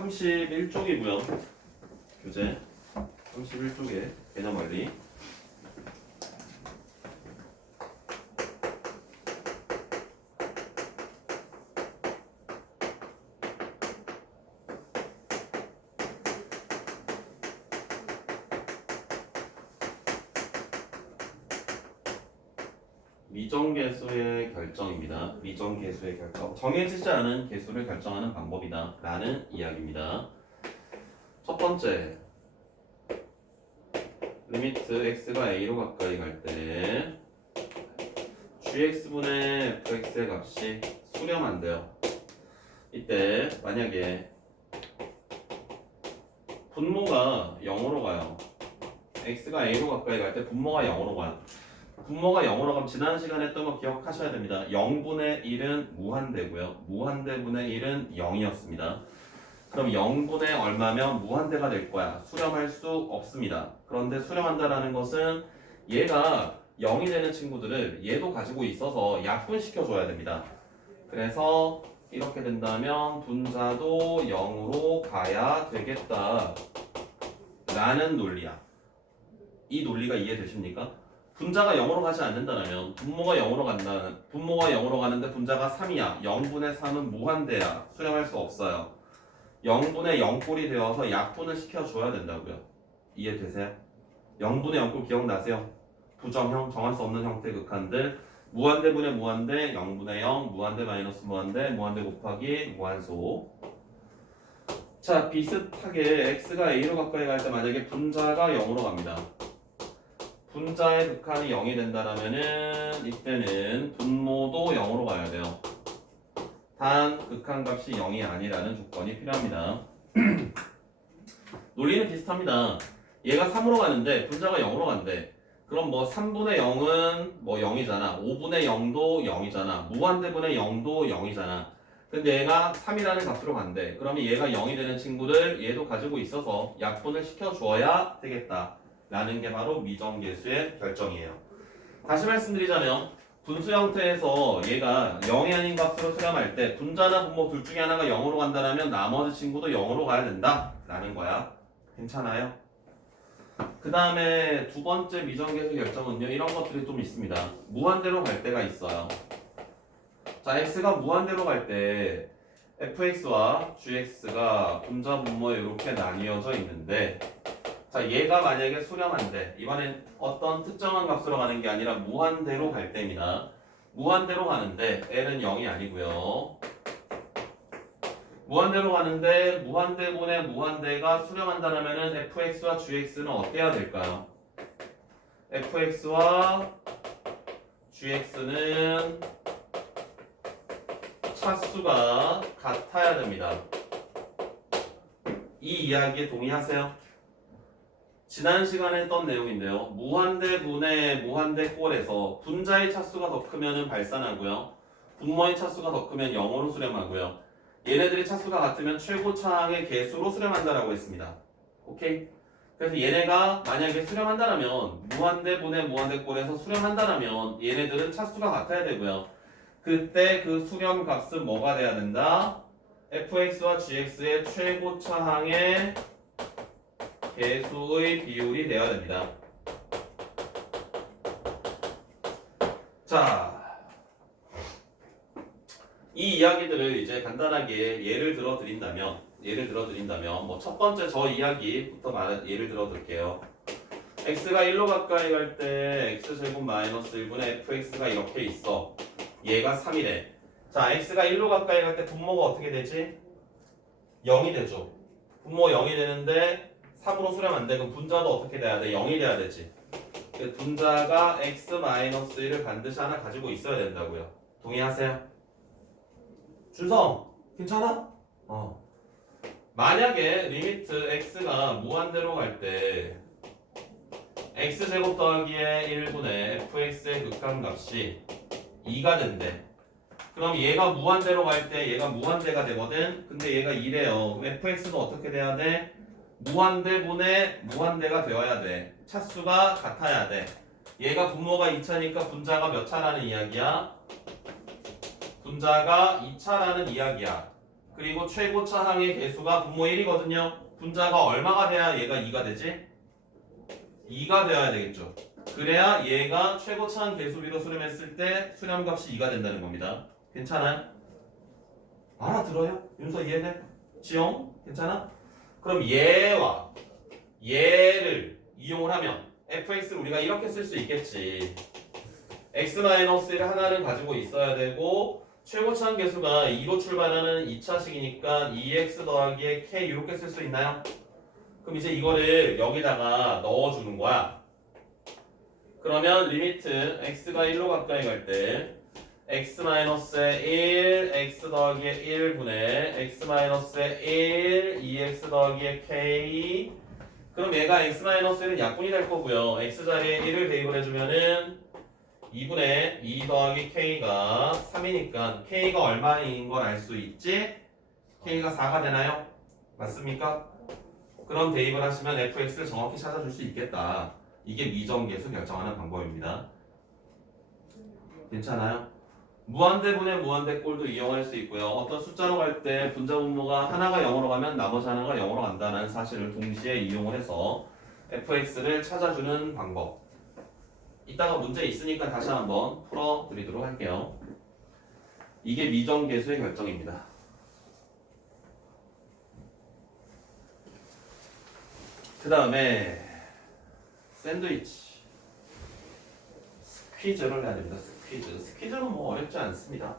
31쪽이고요. 교재 31쪽에 개념 원리. 미정계수의 결정입니다. 미정계수의 결정. 정해지지 않은 계수를 결정하는 방법이다 라는 이야기입니다. 첫 번째, 리미트 x가 a로 가까이 갈 때 gx분의 fx의 값이 수렴한대요. 이때 만약에 분모가 0으로 가요. x가 a로 가까이 갈 때 분모가 0으로 가요. 분모가 0으로 가면 지난 시간에 했던 거 기억하셔야 됩니다. 0분의 1은 무한대고요. 무한대분의 1은 0이었습니다. 그럼 0분의 얼마면 무한대가 될 거야? 수렴할 수 없습니다. 그런데 수렴한다라는 것은 얘가 0이 되는 친구들을 얘도 가지고 있어서 약분시켜줘야 됩니다. 그래서 이렇게 된다면 분자도 0으로 가야 되겠다 라는 논리야. 이 논리가 이해되십니까? 분자가 0으로 가지 않는다면 분모가 0으로 간다. 분모가 0으로 가는데 분자가 3이야. 0분의 3은 무한대야. 수렴할 수 없어요. 0분의 0꼴이 되어서 약분을 시켜줘야 된다고요. 이해되세요? 0분의 0꼴 기억나세요? 부정형, 정할 수 없는 형태의 극한들. 무한대분의 무한대, 0분의 0, 무한대 마이너스 무한대, 무한대 곱하기 무한소. 자, 비슷하게 x가 a로 가까이 갈 때 만약에 분자가 0으로 갑니다. 분자의 극한이 0이 된다라면은 이때는 분모도 0으로 가야 돼요. 단 극한값이 0이 아니라는 조건이 필요합니다. 논리는 비슷합니다. 얘가 3으로 가는데 분자가 0으로 간대. 그럼 뭐 3분의 0은 뭐 0이잖아. 5분의 0도 0이잖아. 무한대분의 0도 0이잖아. 근데 얘가 3이라는 값으로 간대. 그러면 얘가 0이 되는 친구를 얘도 가지고 있어서 약분을 시켜줘야 되겠다 라는 게 바로 미정계수의 결정이에요. 다시 말씀드리자면 분수 형태에서 얘가 0이 아닌 값으로 수렴할 때 분자나 분모 둘 중에 하나가 0으로 간다면 나머지 친구도 0으로 가야 된다 라는 거야. 괜찮아요? 그 다음에 두 번째 미정계수 결정은요, 이런 것들이 좀 있습니다. 무한대로 갈 때가 있어요. 자, x가 무한대로 갈 때 fx와 gx가 분자 분모에 이렇게 나뉘어져 있는데, 자, 얘가 만약에 수렴한데 이번엔 어떤 특정한 값으로 가는 게 아니라 무한대로 갈 때입니다. 무한대로 가는데 l은 0이 아니고요. 무한대로 가는데 무한대분의 무한대가 수렴한다면은 fx와 gx는 어때야 될까요? fx와 gx는 차수가 같아야 됩니다. 이 이야기에 동의하세요? 지난 시간에 했던 내용인데요. 무한대분의 무한대꼴에서 분자의 차수가 더 크면 발산하고요. 분모의 차수가 더 크면 0으로 수렴하고요. 얘네들이 차수가 같으면 최고차항의 개수로 수렴한다라고 했습니다. 오케이? 그래서 얘네가 만약에 수렴한다라면 무한대분의 무한대꼴에서 수렴한다라면 얘네들은 차수가 같아야 되고요. 그때 그 수렴 값은 뭐가 돼야 된다? fx와 gx의 최고차항의 개수의 비율이 되어야 됩니다. 자, 이 이야기들을 이제 간단하게 예를 들어 드린다면 뭐 첫 번째 저 이야기부터 예를 들어 드릴게요. x가 1로 가까이 갈 때 x제곱 마이너스 1분의 fx가 이렇게 있어. 얘가 3이래. 자, x가 1로 가까이 갈 때 분모가 어떻게 되지? 0이 되죠. 분모 0이 되는데 3으로 수렴 안 돼. 그럼 분자도 어떻게 돼야 돼? 0이 돼야 되지. 분자가 x-1을 반드시 하나 가지고 있어야 된다고요. 동의하세요? 준성, 괜찮아? 만약에 리미트 x가 무한대로 갈 때 x제곱 더하기에 1분의 fx의 극한값이 2가 된대. 그럼 얘가 무한대로 갈 때 얘가 무한대가 되거든. 근데 얘가 2래요. 그럼 fx도 어떻게 돼야 돼? 무한대분의 무한대가 되어야 돼. 차수가 같아야 돼. 얘가 분모가 2차니까 분자가 몇 차라는 이야기야? 분자가 2차라는 이야기야. 그리고 최고차항의 개수가 분모 1이거든요. 분자가 얼마가 돼야 얘가 2가 되지? 2가 되어야 되겠죠. 그래야 얘가 최고차항 개수비로 수렴했을 때 수렴값이 2가 된다는 겁니다. 괜찮아요? 알아들어요? 윤서 이해돼? 지영? 괜찮아? 그럼 얘와 얘를 이용을 하면 fx를 우리가 이렇게 쓸 수 있겠지. x-1을 하나를 가지고 있어야 되고 최고차항 개수가 2로 출발하는 2차식이니까 2x 더하기 k 이렇게 쓸 수 있나요? 그럼 이제 이거를 여기다가 넣어주는 거야. 그러면 리미트 x가 1로 가까이 갈 때 x-의 1, x 더하기 1분의 x-의 1, 2x 더하기 k. 그럼 얘가 x-1은 약분이 될 거고요. x 자리에 1을 대입을 해주면은 2분의 2 더하기 k가 3이니까 k가 얼마인 걸 알 수 있지? k가 4가 되나요? 맞습니까? 그럼 대입을 하시면 fx를 정확히 찾아줄 수 있겠다. 이게 미정계수 결정하는 방법입니다. 괜찮아요? 무한대분의 무한대꼴도 이용할 수 있고요. 어떤 숫자로 갈 때 분자 분모가 하나가 0으로 가면 나머지 하나가 0으로 간다는 사실을 동시에 이용을 해서 fx를 찾아주는 방법. 이따가 문제 있으니까 다시 한번 풀어드리도록 할게요. 이게 미정계수의 결정입니다. 그 다음에 샌드위치 스퀴즈를 해야 됩니다. 스퀴즈는 뭐 어렵지 않습니다.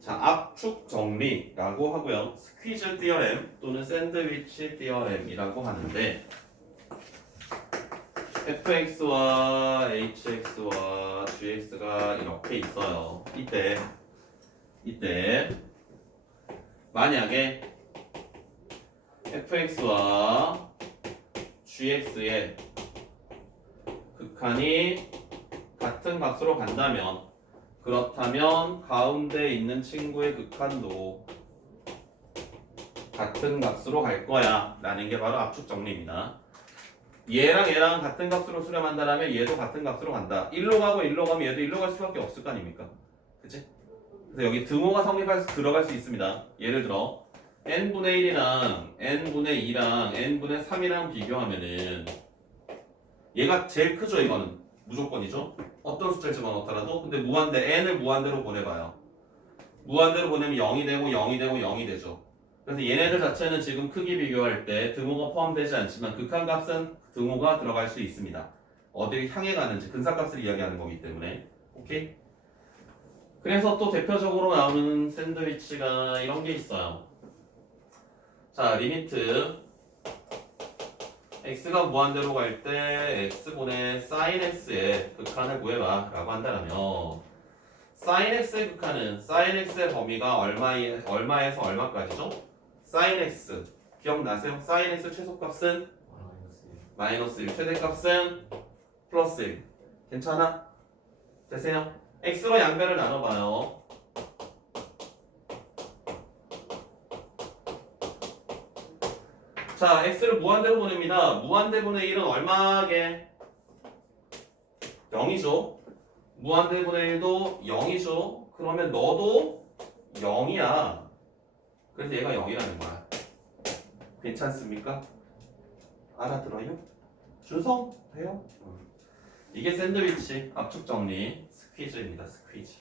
자, 압축 정리라고 하고요. 스퀴즈 티어렘 또는 샌드위치 티어렘이라고 하는데 fx와 hx와 gx가 이렇게 있어요. 이때 만약에 fx와 gx의 극한이 같은 값으로 간다면 그렇다면 가운데 있는 친구의 극한도 같은 값으로 갈 거야 라는 게 바로 압축 정리입니다. 얘랑 같은 값으로 수렴한다면 얘도 같은 값으로 간다. 1로 가고 1로 가면 얘도 1로 갈 수밖에 없을 거 아닙니까? 그치? 그래서 여기 등호가 성립해서 들어갈 수 있습니다. 예를 들어 n분의 1이랑 n분의 2랑 n분의 3이랑 비교하면은 얘가 제일 크죠. 이거는 무조건이죠. 어떤 숫자를 집어넣더라도. 근데 n을 무한대로 보내봐요. 무한대로 보내면 0이 되고 0이 되고 0이 되죠. 그래서 얘네들 자체는 지금 크기 비교할 때 등호가 포함되지 않지만 극한값은 등호가 들어갈 수 있습니다. 어디를 향해 가는지 근사값을 이야기하는 거기 때문에. 오케이? 그래서 또 대표적으로 나오는 샌드위치가 이런 게 있어요. 자, 리미트 x가 무한대로 갈 때 x분의 sin x의 극한을 구해봐 라고 한다면 sin x의 극한은 sin x의 범위가 얼마에서 얼마까지죠? sin x 기억나세요? sin x 최소값은 마이너스 1, 최대값은 플러스 1. 괜찮아? 되세요? x로 양변을 나눠봐요. 자, x를 무한대로 보냅니다. 무한대분의 1은 얼마게? 0이죠. 무한대분의 1도 0이죠. 그러면 너도 0이야. 그래서 얘가 0이라는 거야. 괜찮습니까? 알아들어요? 준성? 돼요? 이게 샌드위치 압축 정리 스퀴즈입니다. 스퀴즈.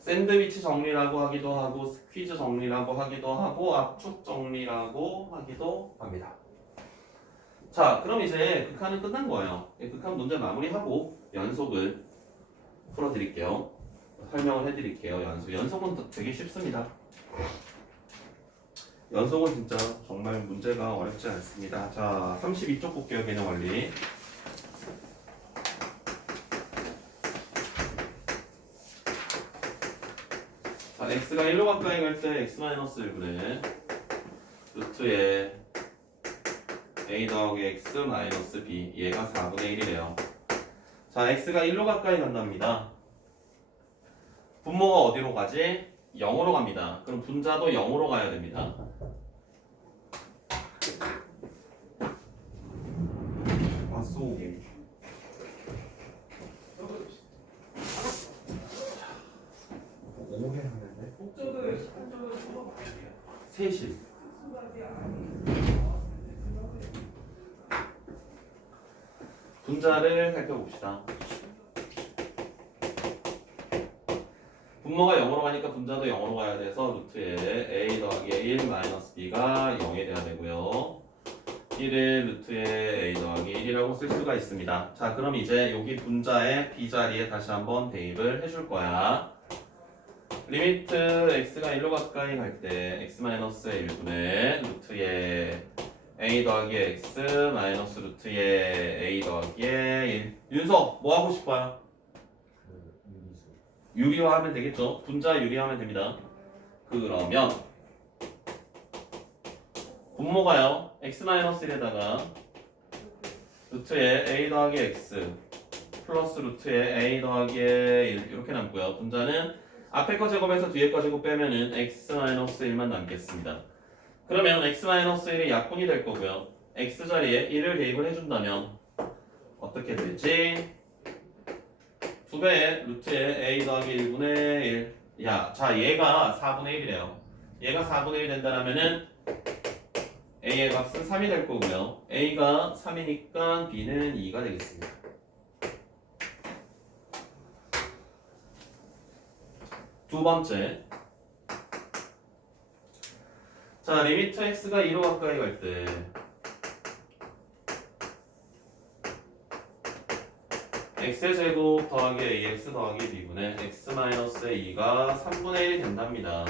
샌드위치 정리라고 하기도 하고 스퀴즈 정리라고 하기도 하고 압축 정리라고 하기도 합니다. 자, 그럼 이제 극한은 끝난 거예요. 극한 문제 마무리하고 연속을 풀어드릴게요. 설명을 해드릴게요. 연속은 되게 쉽습니다. 연속은 진짜 정말 문제가 어렵지 않습니다. 자, 32쪽 볼게요. 개념 원리. 자, x가 1로 가까이 갈 때 x-1분의 루트의 a 더하기 x 마이너스 b 얘가 4분의 1이래요. 자, x가 1로 가까이 간답니다. 분모가 어디로 가지? 0으로 갑니다. 그럼 분자도 0으로 가야 됩니다. 왔소. 오게 하는데? 세실. 분자를 살펴봅시다. 분모가 0으로 가니까 분자도 0으로 가야 돼서 루트에 a 더하기 1 마이너스 b가 0이 돼야 되고요. 1을 루트에 a 더하기 1이라고 쓸 수가 있습니다. 자, 그럼 이제 여기 분자의 b 자리에 다시 한번 대입을 해줄 거야. 리미트 x가 1로 가까이 갈 때 x-의 1분의 루트에 a 더하기 x 마이너스 루트에 a 더하기 1. 윤서 뭐 하고 싶어요? 유리화하면 되겠죠. 분자 유리화하면 됩니다. 그러면 분모가요 x-1에다가 루트에 a 더하기 x 플러스 루트에 a 더하기 1 이렇게 남고요. 분자는 앞에 거 제곱해서 뒤에 거 제곱 빼면은 x-1만 남겠습니다. 그러면 x-1이 약분이 될 거고요. x 자리에 1을 대입을 해준다면 어떻게 되지? 2배의 루트에 a 더하기 1분의 1. 야, 자 얘가 4분의 1이래요. 얘가 4분의 1 된다라면은 a의 값은 3이 될 거고요. a가 3이니까 b는 2가 되겠습니다. 두 번째. 자, 리미트 x가 2로 가까이 갈 때 x의 제곱 더하기 ax 더하기 b분의 x-의 2가 3분의 1이 된답니다.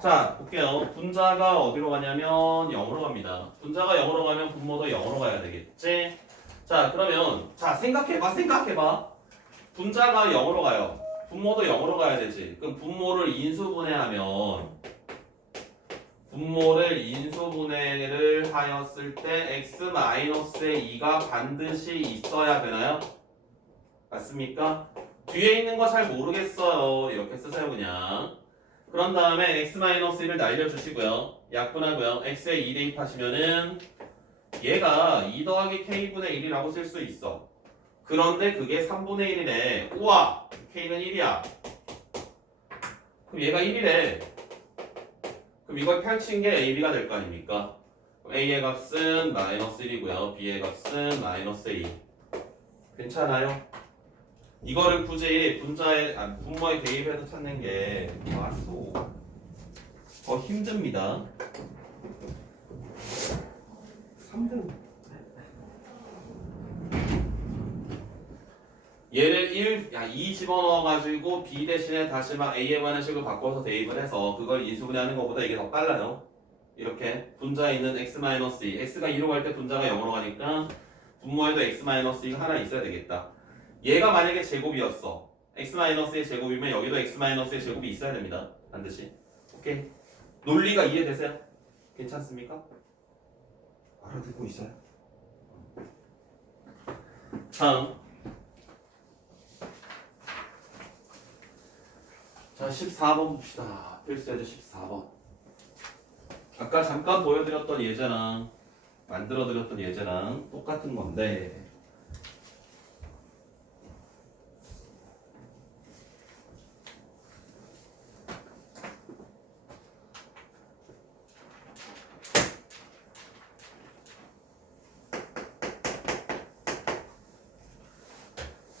자, 볼게요. 분자가 어디로 가냐면 0으로 갑니다. 분자가 0으로 가면 분모도 0으로 가야 되겠지? 자, 그러면 자 생각해봐. 분자가 0으로 가요. 분모도 0으로 가야 되지. 그럼 분모를 인수분해를 하였을 때 x-의 2가 반드시 있어야 되나요? 맞습니까? 뒤에 있는 거 잘 모르겠어요. 이렇게 쓰세요 그냥. 그런 다음에 x-1을 날려주시고요. 약분하고요. x에 2 대입하시면은 얘가 2 더하기 k분의 1이라고 쓸 수 있어. 그런데 그게 3분의 1이네. 우와! k는 1이야. 그럼 얘가 1이래. 그럼 이걸 펼친 게 ab가 될 거 아닙니까? a의 값은 마이너스 1이고요. b의 값은 마이너스 2. 괜찮아요? 이거를 굳이 분모에 대입해서 찾는 게 더 힘듭니다. 3등. 얘를 2 집어넣어가지고 b 대신에 다시 막 a에 관한 식으로 바꿔서 대입을 해서 그걸 인수분해하는 것보다 이게 더 빨라요. 이렇게 분자에 있는 x-2, x가 2로 갈 때 분자가 0으로 가니까 분모에도 x-2가 하나 있어야 되겠다. 얘가 만약에 제곱이었어. x-의 제곱이면 여기도 x-의 제곱이 있어야 됩니다. 반드시. 오케이. 논리가 이해되세요? 괜찮습니까? 알아듣고 있어요? 다음. 자, 14번 봅시다. 필수예제 14번. 아까 잠깐 보여드렸던 예제랑 만들어드렸던 예제랑 똑같은 건데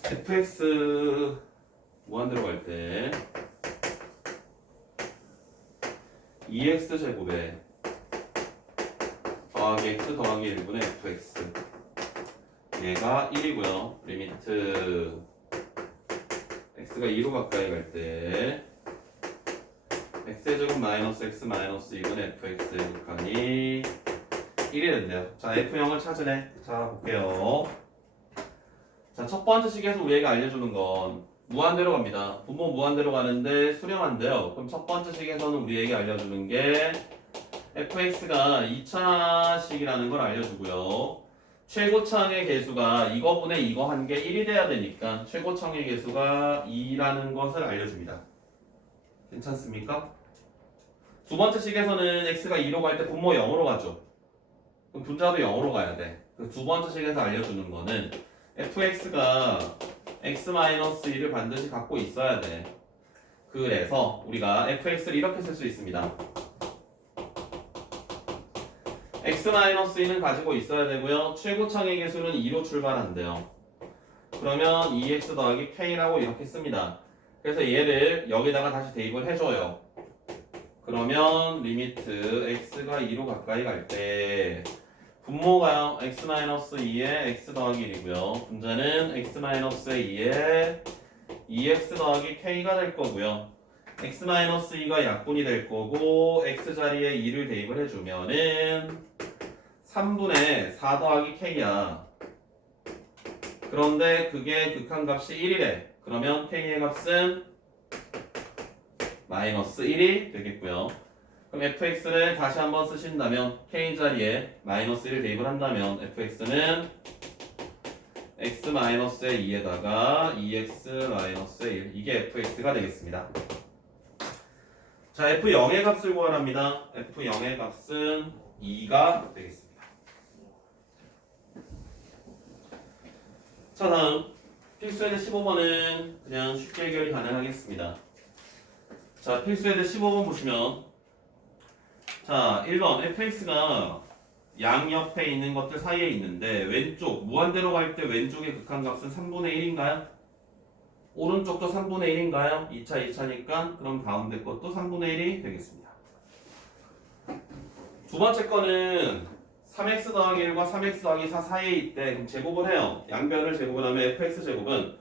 fx 무한대로 갈 때 2x 제곱에 더하기 x 더하기 1분의 fx 얘가 1이고요. 리미트 x가 2로 가까이 갈 때 x의 제곱 마이너스 x 마이너스 2분의 fx의 극한이 1이 된대요. 자, f형을 찾으래. 자, 볼게요. 자, 첫 번째 식에서 우리에게 알려주는 건 무한대로 갑니다. 분모 무한대로 가는데 수렴한대요. 그럼 첫 번째 식에서는 우리에게 알려주는 게 fx가 2차식이라는 걸 알려주고요. 최고창의 개수가 이거분의 이거 한 게 1이 돼야 되니까 최고창의 개수가 2라는 것을 알려줍니다. 괜찮습니까? 두 번째 식에서는 x가 2로 갈 때 분모 0으로 가죠. 그럼 분자도 0으로 가야 돼. 그 두 번째 식에서 알려주는 거는 fx가 x-1을 반드시 갖고 있어야 돼. 그래서 우리가 fx를 이렇게 쓸 수 있습니다. x-1은 가지고 있어야 되고요. 최고창의 개수는 2로 출발한대요. 그러면 2x 더하기 k라고 이렇게 씁니다. 그래서 얘를 여기다가 다시 대입을 해줘요. 그러면 리미트 x가 2로 가까이 갈 때 분모가요 x-2에 x 더하기 1이고요. 분자는 x-2에 2x 더하기 k가 될 거고요. x-2가 약분이 될 거고 x 자리에 2를 대입을 해주면은 3분의 4 더하기 k야. 그런데 그게 극한값이 1이래. 그러면 k의 값은 마이너스 1이 되겠고요. 그럼 fx를 다시 한번 쓰신다면 k 자리에 마이너스 1을 대입을 한다면 fx는 x-의 2에다가 2x-의 1 이게 fx가 되겠습니다. 자, f0의 값을 구하랍니다. f0의 값은 2가 되겠습니다. 자, 다음 필수에드 15번은 그냥 쉽게 해결이 가능하겠습니다. 자, 필수에드 15번 보시면 자, 1번 fx가 양옆에 있는 것들 사이에 있는데 왼쪽 무한대로 갈 때 왼쪽의 극한값은 3분의 1인가요? 오른쪽도 3분의 1인가요? 2차니까 그럼 가운데 것도 3분의 1이 되겠습니다. 두 번째 거는 3x 더하기 1과 3x 더하기 4 사이에 있대. 그럼 제곱을 해요. 양변을 제곱을 하면 fx제곱은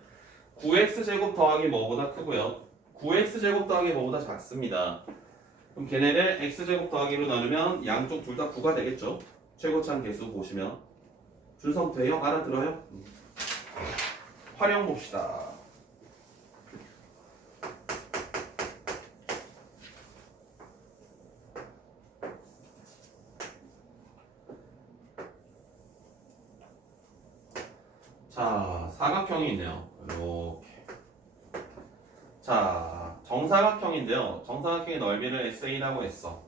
9x제곱 더하기 뭐보다 크고요. 9x제곱 더하기 뭐보다 작습니다. 그럼 걔네를 x제곱 더하기로 나누면 양쪽 둘 다 9가 되겠죠. 최고창 개수 보시면 준성 돼요? 알아들어요? 활용 봅시다. 자, 사각형이 있네요. 이렇게. 자, 정사각형인데요. 정사각형의 넓이를 SA라고 했어.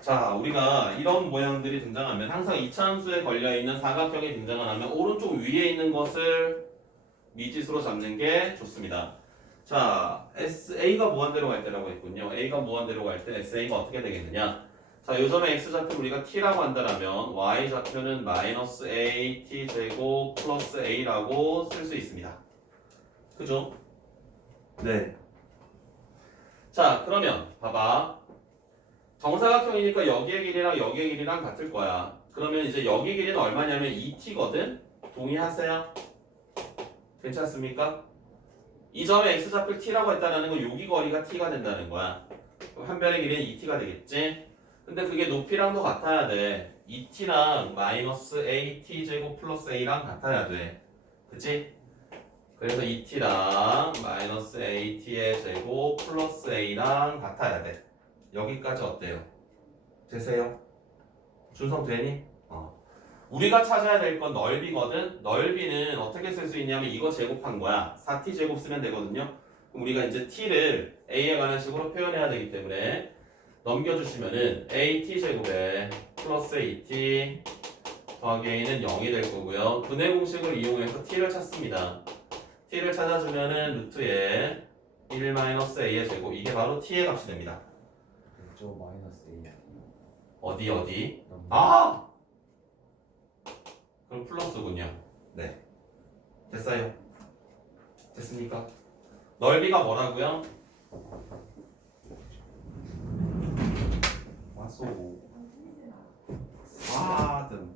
자, 우리가 이런 모양들이 등장하면 항상 이차함수에 걸려있는 사각형이 등장을 하면 오른쪽 위에 있는 것을 미지수로 잡는 게 좋습니다. 자, SA가 무한대로 갈 때라고 했군요. A가 무한대로 갈 때 SA가 어떻게 되겠느냐? 자, 요점의 X좌표를 우리가 T라고 한다면 Y좌표는 마이너스 A T제곱 플러스 A라고 쓸 수 있습니다. 그죠? 네. 자, 그러면 봐봐. 정사각형이니까 여기의 길이랑 여기의 길이랑 같을 거야. 그러면 이제 여기 길이는 얼마냐면 2t거든? 동의하세요? 괜찮습니까? 이 점의 x좌표를 t라고 했다는 건 여기 거리가 t가 된다는 거야. 그럼 한 변의 길이는 2t가 되겠지? 근데 그게 높이랑도 같아야 돼. 2t랑 마이너스 at 제곱 플러스 a랑 같아야 돼. 그치? 그래서 2t랑 마이너스 at의 제곱 플러스 a랑 같아야 돼. 여기까지 어때요? 되세요? 준성 되니? 우리가 찾아야 될 건 넓이거든? 넓이는 어떻게 쓸 수 있냐면 이거 제곱한 거야. 4t 제곱 쓰면 되거든요. 그럼 우리가 이제 t를 a에 관한 식으로 표현해야 되기 때문에 넘겨주시면은 at 제곱에 플러스 at 더하기 a는 0이 될 거고요. 분해 공식을 이용해서 t를 찾습니다. t를 찾아주면은 루트에 1-a의 제곱 이게 바로 t의 값이 됩니다. 저 마이너스 1. 어디? 아! 그럼 플러스군요. 네. 됐어요. 됐습니까? 넓이가 뭐라고요? 마소 4등.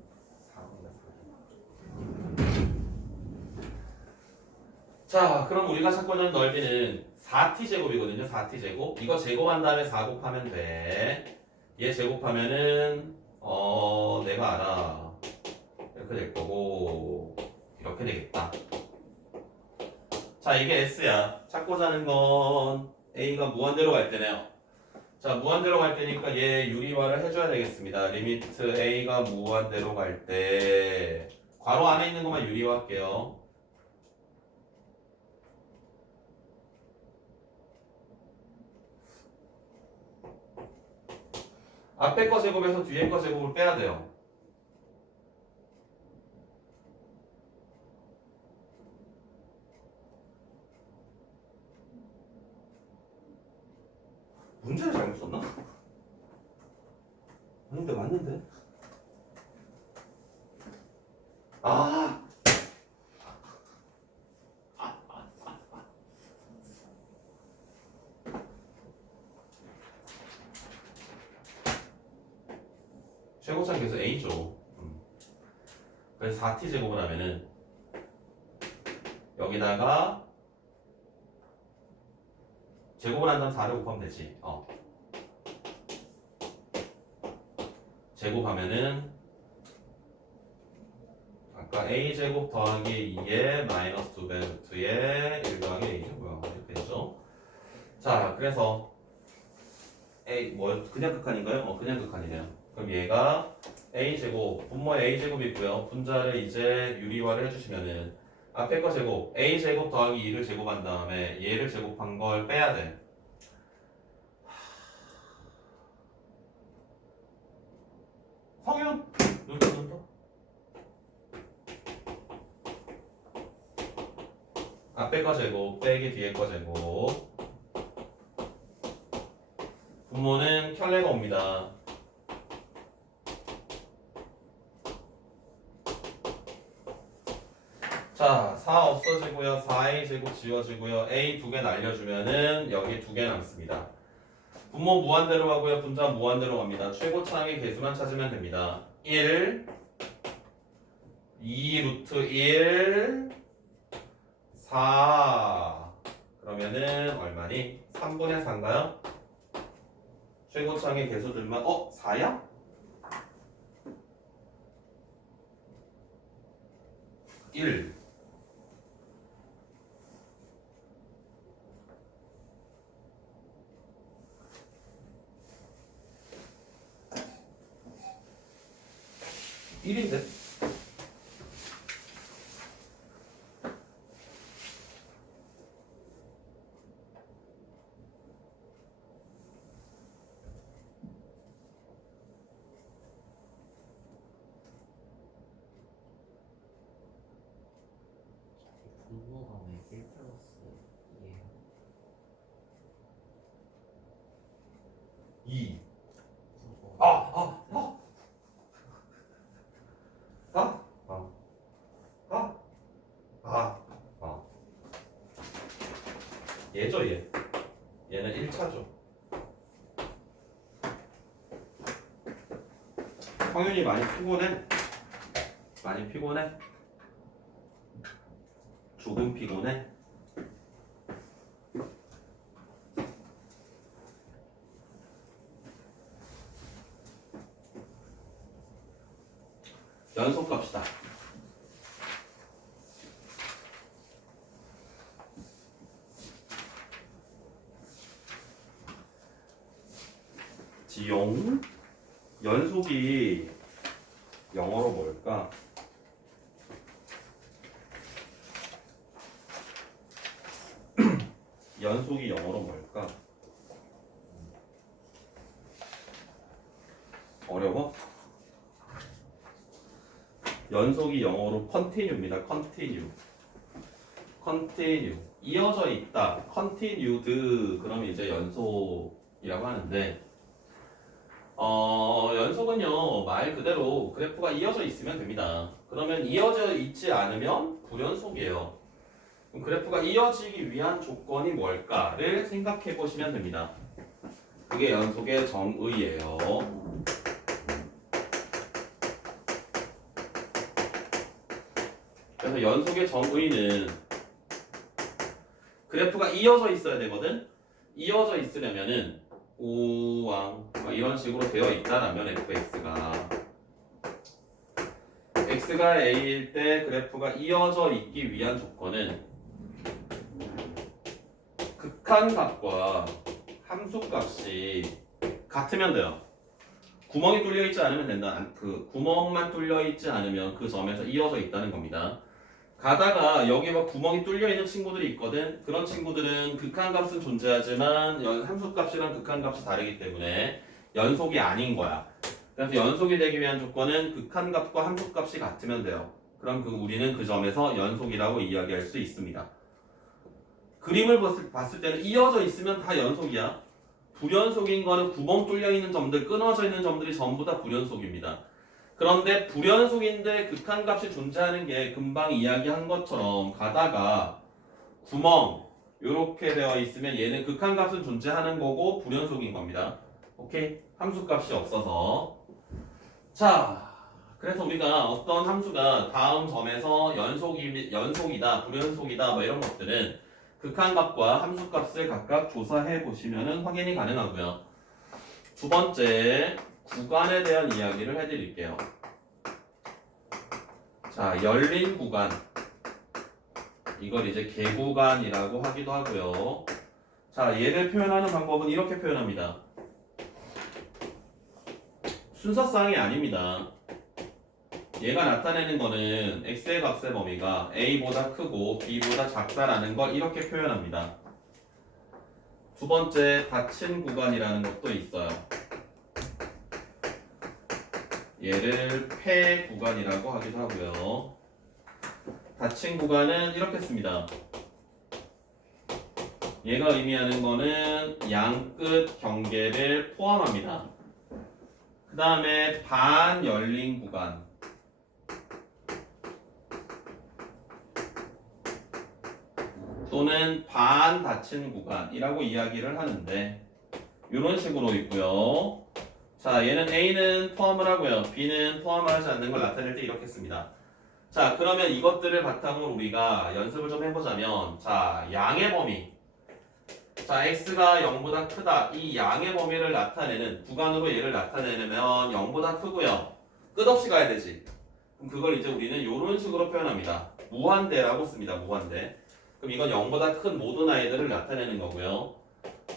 자, 그럼 우리가 찾고 있는 넓이는 4t 제곱이거든요. 4t 제곱. 이거 제곱한 다음에 4 곱하면 돼. 얘 제곱하면은 내가 알아. 이렇게 될 거고 이렇게 되겠다. 자, 이게 S야. 찾고자 하는 건 A가 무한대로 갈 때네요. 자, 무한대로 갈 때니까 얘 유리화를 해줘야 되겠습니다. 리미트 a가 무한대로 갈 때 괄호 안에 있는 것만 유리화 할게요. 앞에 거 제곱에서 뒤에 거 제곱을 빼야 돼요. 문제를 잘못 썼나? 아닌데 맞는데? 아! 최고차는 계속 a죠. 그래서 4t 제곱을 하면은 여기다가 제곱을 한 다음 4를 곱하면 되지. 제곱하면은 아까 a제곱 더하기 2에 마이너스 2배 루트에 1 더하기 a제곱이요. 이렇게 되죠. 자, 그래서 a 뭐 그냥 극한인가요? 그냥 극한이네요. 그럼 얘가 a제곱 분모에 a제곱이 있고요. 분자를 이제 유리화를 해주시면은 앞에 거 제곱 a제곱 더하기 2를 제곱한 다음에 얘를 제곱한 걸 빼야 돼. 성윤 이렇게 넣는다. 앞에 거 제곱 빼기 뒤에 거 제곱 분모는 켤레가 옵니다. 자, 4 없어지고요. 4a 제곱 지워지고요. a 2개 날려주면은 여기 2개 남습니다. 분모 무한대로 가고요. 분자 무한대로 갑니다. 최고차항의 개수만 찾으면 됩니다. 1, 2 루트 1, 4. 그러면은 얼마니? 3분의 4인가요? 최고차항의 개수들만 4야? 1 1인데? 분모가 왜 1 플러스 2예요? 2 분모가 얘죠 얘. 얘는 1차죠. 성윤이 많이 피곤해? 많이 피곤해? 조금 피곤해? 연속 갑시다. 지용 연속이 영어로 뭘까? 연속이 영어로 뭘까? 어려워? 연속이 영어로 continue입니다. continue 이어져 있다. continued 그러면 이제 연속이라고 하는데 연속은요 말 그대로 그래프가 이어져 있으면 됩니다. 그러면 이어져 있지 않으면 불연속이에요. 그럼 그래프가 이어지기 위한 조건이 뭘까를 생각해 보시면 됩니다. 그게 연속의 정의예요. 그래서 연속의 정의는 그래프가 이어져 있어야 되거든. 이어져 있으려면은 오왕 이런 식으로 되어 있다라면 x가 a일 때 그래프가 이어져 있기 위한 조건은 극한값과 함수값이 같으면 돼요. 구멍이 뚫려 있지 않으면 된다. 그 구멍만 뚫려 있지 않으면 그 점에서 이어져 있다는 겁니다. 가다가 여기 막 구멍이 뚫려 있는 친구들이 있거든. 그런 친구들은 극한값은 존재하지만 함수값이랑 극한값이 다르기 때문에 연속이 아닌 거야. 그래서 연속이 되기 위한 조건은 극한값과 함수값이 같으면 돼요. 그럼 우리는 그 점에서 연속이라고 이야기할 수 있습니다. 그림을 봤을 때는 이어져 있으면 다 연속이야. 불연속인 거는 구멍 뚫려 있는 점들, 끊어져 있는 점들이 전부 다 불연속입니다. 그런데 불연속인데 극한값이 존재하는 게 금방 이야기한 것처럼 가다가 구멍 이렇게 되어 있으면 얘는 극한값은 존재하는 거고 불연속인 겁니다. 오케이? 함수값이 없어서. 자, 그래서 우리가 어떤 함수가 다음 점에서 연속이다, 불연속이다 뭐 이런 것들은 극한값과 함수값을 각각 조사해 보시면 확인이 가능하고요. 두 번째, 구간에 대한 이야기를 해드릴게요. 자, 열린 구간. 이걸 이제 개구간이라고 하기도 하고요. 자, 얘를 표현하는 방법은 이렇게 표현합니다. 순서쌍이 아닙니다. 얘가 나타내는 거는 x의 값의 범위가 a보다 크고 b보다 작다라는 걸 이렇게 표현합니다. 두 번째, 닫힌 구간이라는 것도 있어요. 얘를 폐 구간이라고 하기도 하고요. 닫힌 구간은 이렇게 씁니다. 얘가 의미하는 거는 양끝 경계를 포함합니다. 그 다음에 반 열린 구간. 또는 반 닫힌 구간이라고 이야기를 하는데 이런 식으로 있고요. 자, 얘는 A는 포함을 하고요. B는 포함하지 않는 걸 나타낼 때 이렇게 씁니다. 자, 그러면 이것들을 바탕으로 우리가 연습을 좀 해보자면, 자, 양의 범위. 자, x가 0보다 크다. 이 양의 범위를 나타내는 구간으로 얘를 나타내려면 0보다 크고요. 끝없이 가야 되지. 그럼 그걸 이제 우리는 이런 식으로 표현합니다. 무한대라고 씁니다. 무한대. 그럼 이건 0보다 큰 모든 아이들을 나타내는 거고요.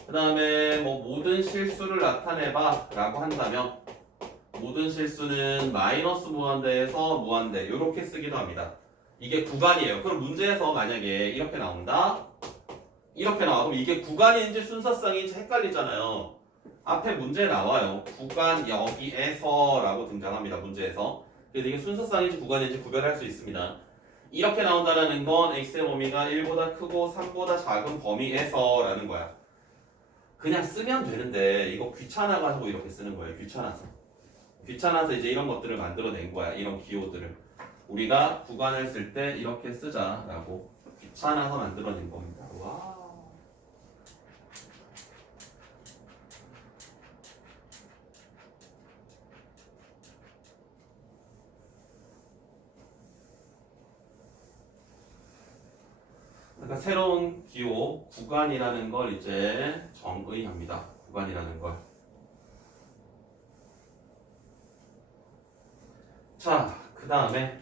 그 다음에 뭐 모든 실수를 나타내봐 라고 한다면 모든 실수는 마이너스 무한대에서 무한대 이렇게 쓰기도 합니다. 이게 구간이에요. 그럼 문제에서 만약에 이렇게 나온다, 이렇게 나와. 그럼 이게 구간인지 순서쌍인지 헷갈리잖아요. 앞에 문제에 나와요. 구간 여기에서 라고 등장합니다. 문제에서. 그래서 이게 순서쌍인지 구간인지 구별할 수 있습니다. 이렇게 나온다는 건 x의 범위가 1보다 크고 3보다 작은 범위에서 라는 거야. 그냥 쓰면 되는데 이거 귀찮아가지고 이렇게 쓰는 거예요. 귀찮아서 이제 이런 것들을 만들어낸 거야. 이런 기호들을 우리가 구간을 쓸 때 이렇게 쓰자라고 귀찮아서 만들어낸 겁니다. 와. 그러니까 새로운 기호 구간이라는 걸 이제 정의합니다. 구간이라는 걸. 자, 그 다음에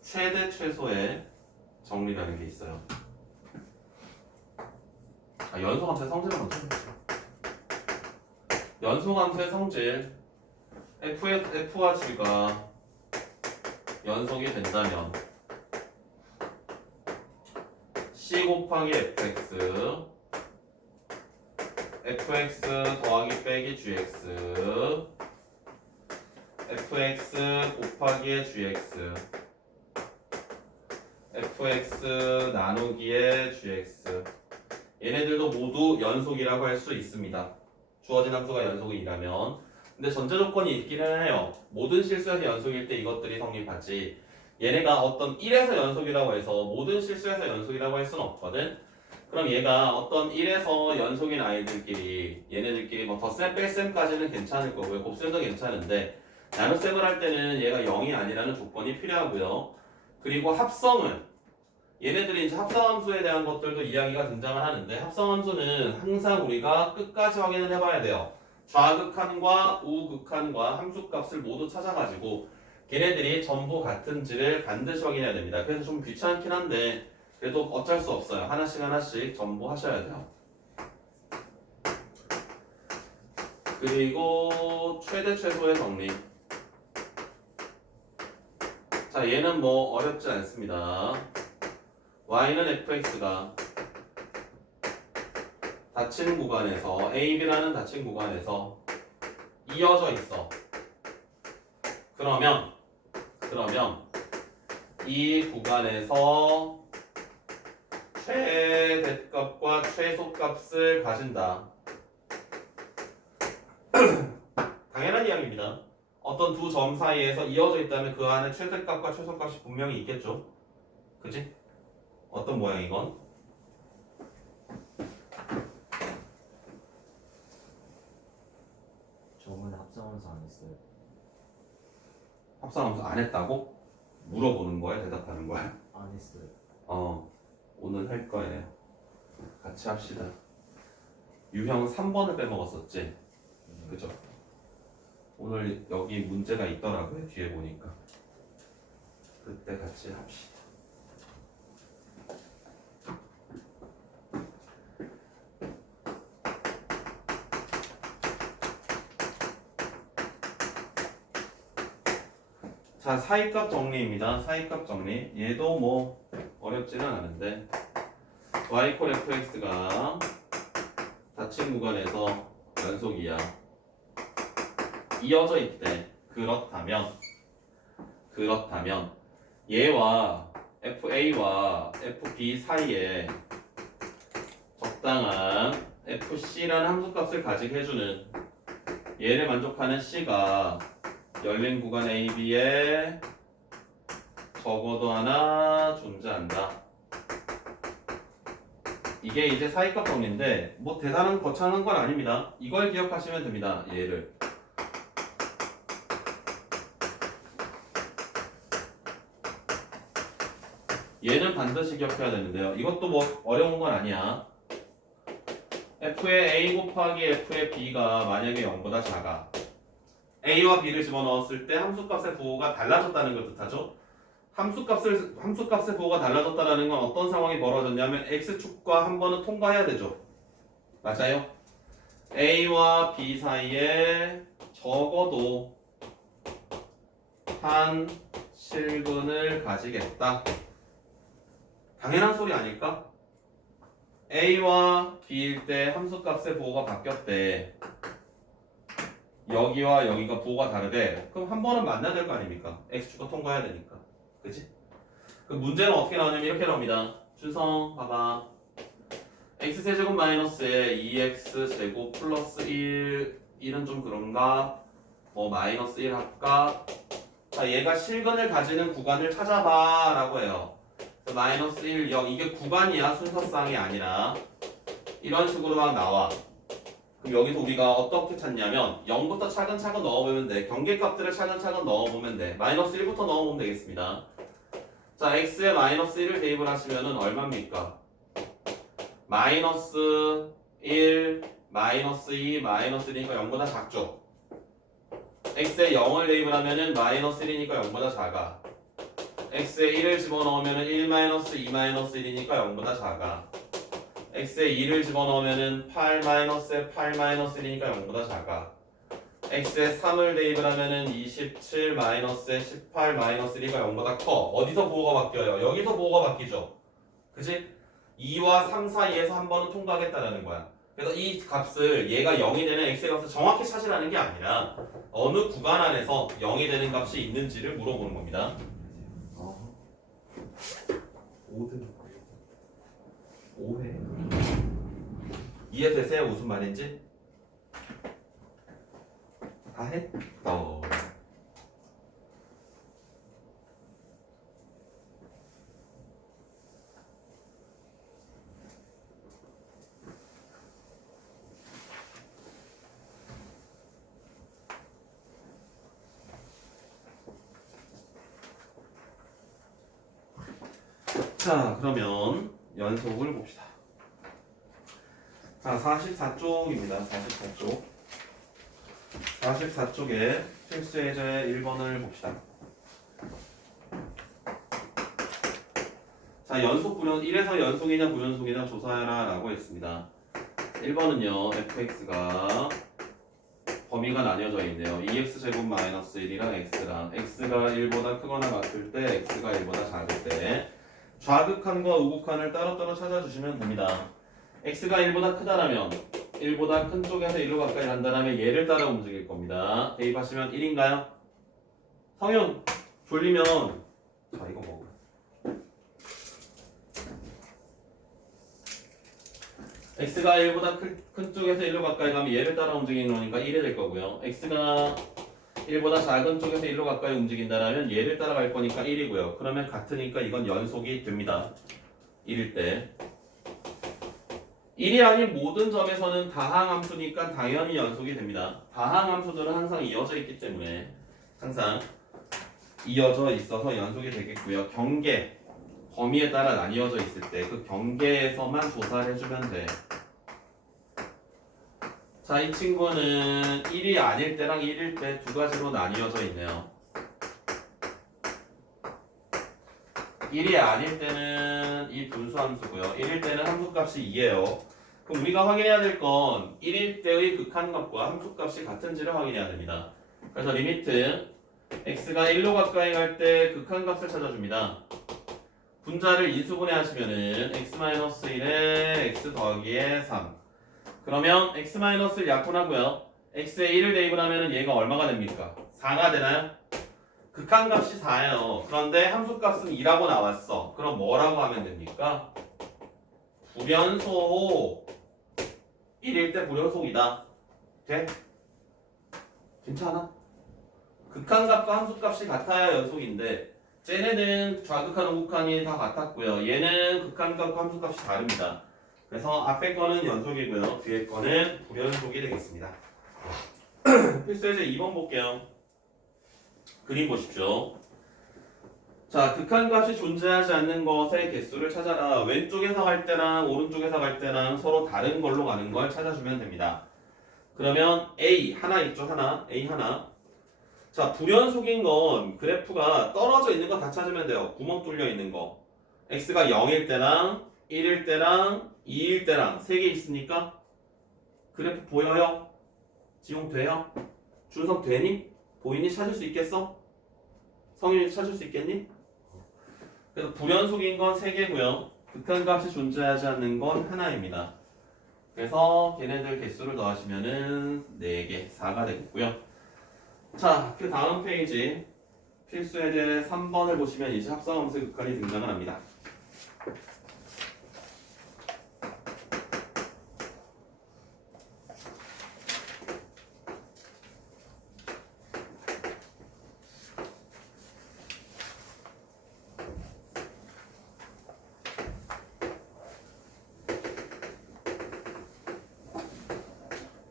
최대 최소의 정리라는 게 있어요. 연소함수의 성질을 먼저 해볼게요. 연소함수의 성질 f와 g가 연속이 된다면 c 곱하기 fx fx 더하기 빼기 gx fx 곱하기의 gx fx 나누기의 gx 얘네들도 모두 연속이라고 할 수 있습니다. 주어진 함수가 연속이라면. 근데 전제 조건이 있기는 해요. 모든 실수에서 연속일 때 이것들이 성립하지. 얘네가 어떤 1에서 연속이라고 해서 모든 실수에서 연속이라고 할 수는 없거든. 그럼 얘가 어떤 1에서 연속인 아이들끼리 얘네들끼리 뭐 덧셈 뺄셈까지는 괜찮을 거고요. 곱셈도 괜찮은데 나눗셈을 할 때는 얘가 0이 아니라는 조건이 필요하고요. 그리고 합성은 얘네들이 이제 합성함수에 대한 것들도 이야기가 등장을 하는데 합성함수는 항상 우리가 끝까지 확인을 해봐야 돼요. 좌극한과 우극한과 함수값을 모두 찾아가지고 걔네들이 전부 같은지를 반드시 확인해야 됩니다. 그래서 좀 귀찮긴 한데 그래도 어쩔 수 없어요. 하나씩 하나씩 전부 하셔야 돼요. 그리고 최대 최소의 정리. 자, 얘는 뭐 어렵지 않습니다. y는 fx가 닫힌 구간에서 AB라는 닫힌 구간에서 이어져 있어. 그러면 이 구간에서 최대값과 최소값을 가진다. 당연한 이야기입니다. 어떤 두 점 사이에서 이어져 있다면 그 안에 최대값과 최소값이 분명히 있겠죠. 그지? 어떤 모양이건? 저번에 합성함수 안 했어요. 합성함수 안 했다고? 물어보는 거야? 대답하는 거야? 안 했어요. 오늘 할 거예요. 같이 합시다. 유형 3번을 빼먹었었지? 그죠? 오늘 여기 문제가 있더라고요. 뒤에 보니까. 그때 같이 합시다. 자, 사이값 정리입니다. 사이값 정리. 얘도 뭐 어렵지는 않은데 y 콜 fx가 닫힌 구간에서 연속이야. 이어져 있대. 그렇다면 얘와 FA와 FB 사이에 적당한 FC라는 함수값을 가지게 해주는 얘를 만족하는 C가 열린 구간 AB에 적어도 하나 존재한다. 이게 이제 사이값 정리인데 뭐 대단한 거창한 건 아닙니다. 이걸 기억하시면 됩니다. 얘를 얘는 반드시 기억해야 되는데요. 이것도 뭐 어려운 건 아니야. F의 A 곱하기 F의 B가 만약에 0보다 작아. A와 B를 집어넣었을 때 함수값의 부호가 달라졌다는 걸 뜻하죠. 함수값의 부호가 달라졌다는 건 어떤 상황이 벌어졌냐면 X축과 한 번은 통과해야 되죠. 맞아요? A와 B 사이에 적어도 한 실근을 가지겠다. 당연한 소리 아닐까? A와 B일 때 함수값의 부호가 바뀌었대. 여기와 여기가 부호가 다르대. 그럼 한 번은 만나야 될 거 아닙니까? X축과 통과해야 되니까. 그치? 그 문제는 어떻게 나오냐면 이렇게 나옵니다. 준성 봐봐. x세제곱 마이너스에 2x제곱 플러스 1은 좀 그런가? 뭐 마이너스 1 할까? 자, 얘가 실근을 가지는 구간을 찾아봐 라고 해요. 마이너스 1, 0 이게 구간이야. 순서쌍이 아니라 이런 식으로 막 나와. 그럼 여기서 우리가 어떻게 찾냐면 0부터 차근차근 넣어보면 돼. 경계값들을 차근차근 넣어보면 돼. 마이너스 1부터 넣어보면 되겠습니다. 자, x에 마이너스 1을 대입을 하시면은 얼마입니까? 마이너스 1, 마이너스 2, 마이너스 1이니까 0보다 작죠? x에 0을 대입을 하면은 마이너스 1이니까 0보다 작아. x에 1을 집어넣으면은 1 마이너스 2 마이너스 1이니까 0보다 작아. x에 2를 집어넣으면은 8 마이너스에 8 마이너스 1이니까 0보다 작아. x에 3을 대입을 하면은 27 마이너스에 18 마이너스 1이가 0보다 커. 어디서 부호가 바뀌어요? 여기서 부호가 바뀌죠. 그치? 2와 3 사이에서 한 번은 통과하겠다는 거야. 그래서 이 값을 얘가 0이 되는 x의 값을 정확히 찾으라는 게 아니라 어느 구간 안에서 0이 되는 값이 있는지를 물어보는 겁니다. 5등 5회 이해되세요? 무슨 말인지? 다 해? 자, 그러면 연속을 봅시다. 자, 44쪽입니다. 44쪽. 44쪽에 필수 예제 1번을 봅시다. 자, 연속 불연 1에서 연속이냐 불연속이냐 조사해라 라고 했습니다. 1번은요. fx가 범위가 나뉘어져 있네요. 2x제곱 마이너스 1이랑 x랑 x가 1보다 크거나 같을 때 x가 1보다 작을 때 좌극한과 우극한을 따로따로 찾아주시면 됩니다. x가 1보다 크다라면 1보다 큰 쪽에서 1로 가까이 간다면 얘를 따라 움직일 겁니다. 대입하시면 1인가요? 성윤 졸리면 자 이거 먹어. x가 1보다 큰 쪽에서 1로 가까이 가면 얘를 따라 움직이는 거니까 1이 될 거고요. x가 1보다 작은 쪽에서 1로 가까이 움직인다면 얘를 따라갈 거니까 1이고요. 그러면 같으니까 이건 연속이 됩니다. 1일 때 1이 아닌 모든 점에서는 다항함수니까 당연히 연속이 됩니다. 다항함수들은 항상 이어져 있기 때문에 항상 이어져 있어서 연속이 되겠고요. 경계 범위에 따라 나뉘어져 있을 때 그 경계에서만 조사를 해주면 돼. 자, 이 친구는 1이 아닐 때랑 1일 때 두 가지로 나뉘어져 있네요. 1이 아닐 때는 이 분수함수고요. 1일 때는 함수값이 2예요. 그럼 우리가 확인해야 될 건 1일 때의 극한값과 함수값이 같은지를 확인해야 됩니다. 그래서 리미트 x가 1로 가까이 갈 때 극한값을 찾아줍니다. 분자를 인수분해 하시면은 x-1에 x 더하기에 3. 그러면 x-를 약분하고요. x에 1을 대입을 하면은 얘가 얼마가 됩니까? 4가 되나요? 극한값이 4예요. 그런데 함수값은 2라고 나왔어. 그럼 뭐라고 하면 됩니까? 불연속 1일 때 불연속이다. 돼? 괜찮아? 극한값과 함수값이 같아야 연속인데 쟤네는 좌극한 우극한이 다 같았고요. 얘는 극한값과 함수값이 다릅니다. 그래서 앞에 거는 연속이고요. 뒤에 거는 불연속이 되겠습니다. 필수예제 2번 볼게요. 그림 보십시오. 자, 극한값이 존재하지 않는 것의 개수를 찾아라. 왼쪽에서 갈 때랑 오른쪽에서 갈 때랑 서로 다른 걸로 가는 걸 찾아주면 됩니다. 그러면 A 하나 있죠? 하나. A 하나. 자, 불연속인 건 그래프가 떨어져 있는 거 다 찾으면 돼요. 구멍 뚫려 있는 거. x가 0일 때랑 1일 때랑 2일 때랑 3개 있으니까 그래프 보여요? 지용 돼요? 준석 되니? 보이니? 찾을 수 있겠어? 성윤이 찾을 수 있겠니? 그래서 불연속인 건 3개고요. 극한값이 존재하지 않는 건 하나입니다. 그래서 걔네들 개수를 더하시면은 4개, 4가 되겠고요. 자, 그 다음 페이지 필수예제 3번을 보시면 이제 합성함수의 극한이 등장을 합니다.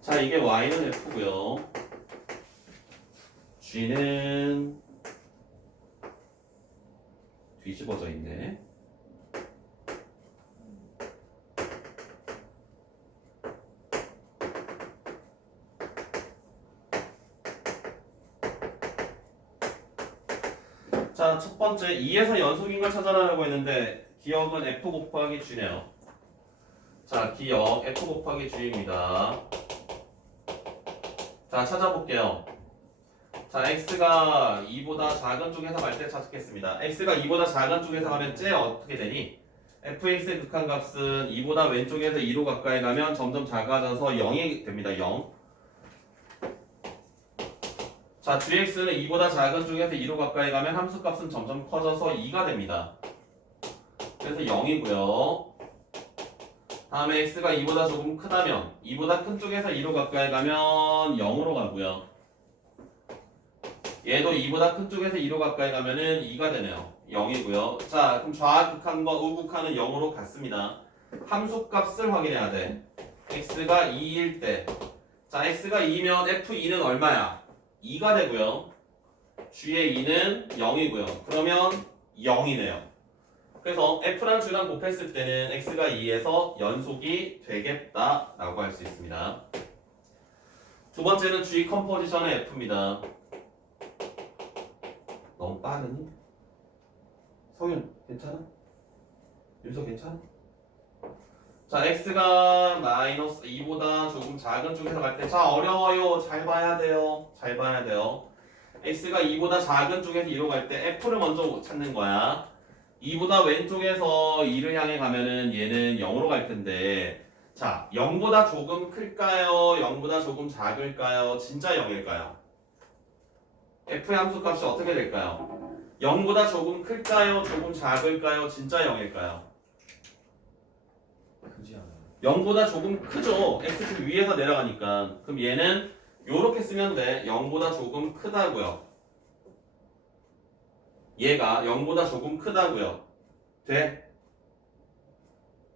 자, 이게 y는 f고요. g는 뒤집어져 있네. 자, 첫 번째 2에서 연속인 걸 찾아라라고 했는데 기억은 f 곱하기 g네요. 자, 기억 f 곱하기 g입니다. 자, 찾아볼게요. 자, x가 2보다 작은 쪽에서 갈 때 찾겠습니다. x가 2보다 작은 쪽에서 가면 쟤 어떻게 되니? fx의 극한값은 2보다 왼쪽에서 2로 가까이 가면 점점 작아져서 0이 됩니다. 0. 자, gx는 2보다 작은 쪽에서 2로 가까이 가면 함수값은 점점 커져서 2가 됩니다. 그래서 0이고요. 다음에 x가 2보다 조금 크다면 2보다 큰 쪽에서 2로 가까이 가면 0으로 가고요. 얘도 2보다 큰 쪽에서 2로 가까이 가면은 2가 되네요. 0이고요. 자, 그럼 좌극한과 우극한은 0으로 같습니다. 함수값을 확인해야 돼. x가 2일 때. 자, x가 2면 f2는 얼마야? 2가 되고요. g의 2는 0이고요. 그러면 0이네요. 그래서 f랑 g랑 곱했을 때는 x가 2에서 연속이 되겠다라고 할 수 있습니다. 두 번째는 g 컴포지션의 f입니다. 너무 빠르니? 성윤 괜찮아? 윤서 괜찮아? 자, x가 마이너스 2보다 조금 작은 쪽에서 갈 때, 자, 어려워요. 잘 봐야 돼요. 잘 봐야 돼요. x가 2보다 작은 쪽에서 2로 갈 때 f를 먼저 찾는 거야. 2보다 왼쪽에서 2를 향해 가면은 얘는 0으로 갈 텐데, 자, 0보다 조금 클까요? 0보다 조금 작을까요? 진짜 0일까요? f의 함수 값이 어떻게 될까요? 0보다 조금 클까요? 조금 작을까요? 진짜 0일까요? 크지 않아요. 0보다 조금 크죠. x축 위에서 내려가니까. 그럼 얘는 요렇게 쓰면 돼. 0보다 조금 크다고요. 얘가 0보다 조금 크다고요. 돼?